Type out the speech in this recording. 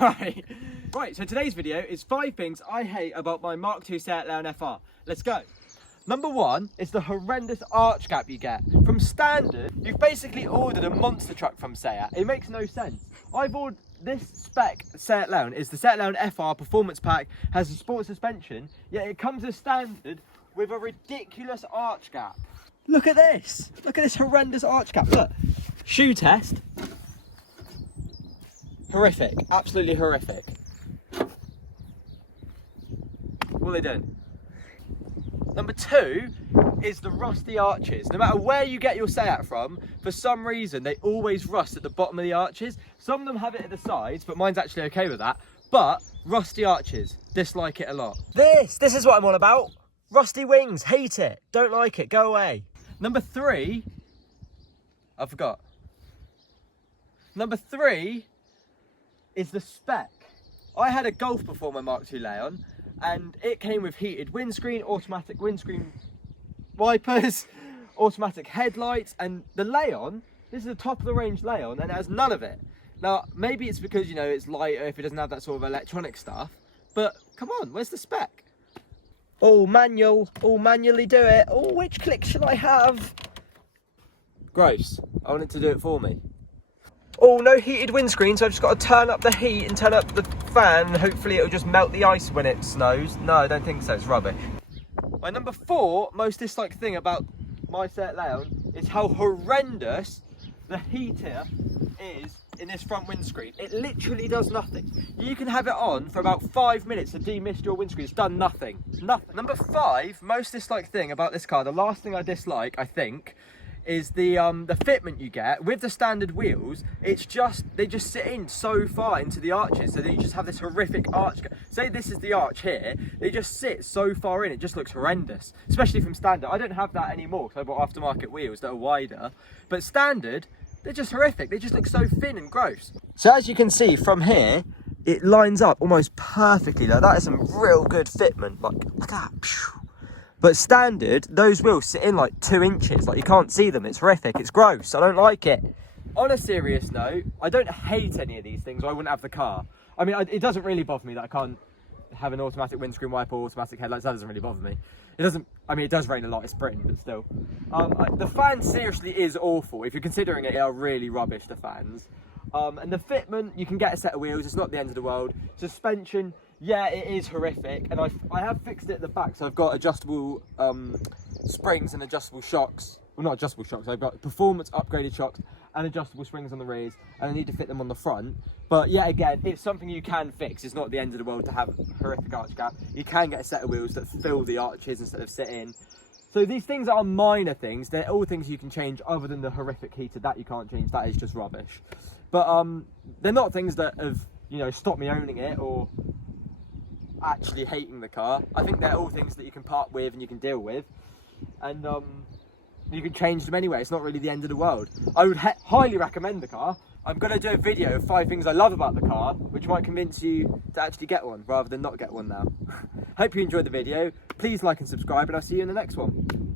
Right, so today's video is 5 things I hate about my Mark II Seat Leon FR. Let's go. Number 1 is the horrendous arch gap you get. From standard, you've basically ordered a monster truck from Seat. It makes no sense. I've ordered this spec Seat Leon, is the Seat Leon FR Performance Pack, has a sport suspension, yet it comes as standard with a ridiculous arch gap. Look at this. Look at this horrendous arch gap. Look, shoe test. Horrific, absolutely horrific. What are they doing? Number 2 is the rusty arches. No matter where you get your Seat from, for some reason they always rust at the bottom of the arches. Some of them have it at the sides, but mine's actually okay with that. But rusty arches, dislike it a lot. This is what I'm on about. Rusty wings, hate it, don't like it, go away. Number 3, I forgot. Number 3 is the spec. I had a Golf before my Mark II Leon, and it came with heated windscreen, automatic windscreen wipers, automatic headlights, and the Leon, this is the top of the range Leon, and it has none of it. Now, maybe it's because, you know, it's lighter if it doesn't have that sort of electronic stuff, but come on, where's the spec? Oh, manual, oh, manually do it. Oh, which click shall I have? Gross, I want it to do it for me. Oh, no heated windscreen, so I've just got to turn up the heat and turn up the fan, and hopefully it'll just melt the ice when it snows. No, I don't think so, it's rubbish. My number 4 most disliked thing about my Seat Leon is how horrendous the heater is in this front windscreen. It literally does nothing. You can have it on for about 5 minutes to demist your windscreen. It's done nothing. Nothing. Number 5 most disliked thing about this car, the last thing I dislike, I think, is the fitment you get with the standard wheels. It's just, they just sit in so far into the arches, so that you just have this horrific arch. Say this is the arch here, they just sit so far in, it just looks horrendous, especially from standard. I don't have that anymore because I bought aftermarket wheels that are wider, but standard, they're just horrific. They just look so thin and gross. So as you can see from here, it lines up almost perfectly. Like, that is some real good fitment. Like, look at that. But standard, those wheels sit in like 2 inches. Like, you can't see them. It's horrific. It's gross. I don't like it. On a serious note, I don't hate any of these things, or I wouldn't have the car. I mean, it doesn't really bother me that I can't have an automatic windscreen wiper or automatic headlights. That doesn't really bother me. It doesn't, I mean, it does rain a lot. It's Britain, but still. The fan seriously is awful. If you're considering it, they are really rubbish, the fans. And the fitment, you can get a set of wheels. It's not the end of the world. Suspension, yeah, it is horrific, and I have fixed it at the back, so I've got adjustable springs and adjustable shocks. Well, not adjustable shocks, I've got performance upgraded shocks and adjustable springs on the rears, and I need to fit them on the front. But yeah, again, it's something you can fix. It's not the end of the world to have a horrific arch gap. You can get a set of wheels that fill the arches instead of sit in. So these things are minor things. They're all things you can change, other than the horrific heater. That you can't change. That is just rubbish. But they're not things that have, you know, stopped me owning it or actually hating the car. I think they're all things that you can part with and you can deal with, and you can change them anyway. It's not really the end of the world. I would highly recommend the car. I'm going to do a video of 5 things I love about the car, which might convince you to actually get one rather than not get one now. Hope you enjoyed the video. Please like and subscribe, and I'll see you in the next one.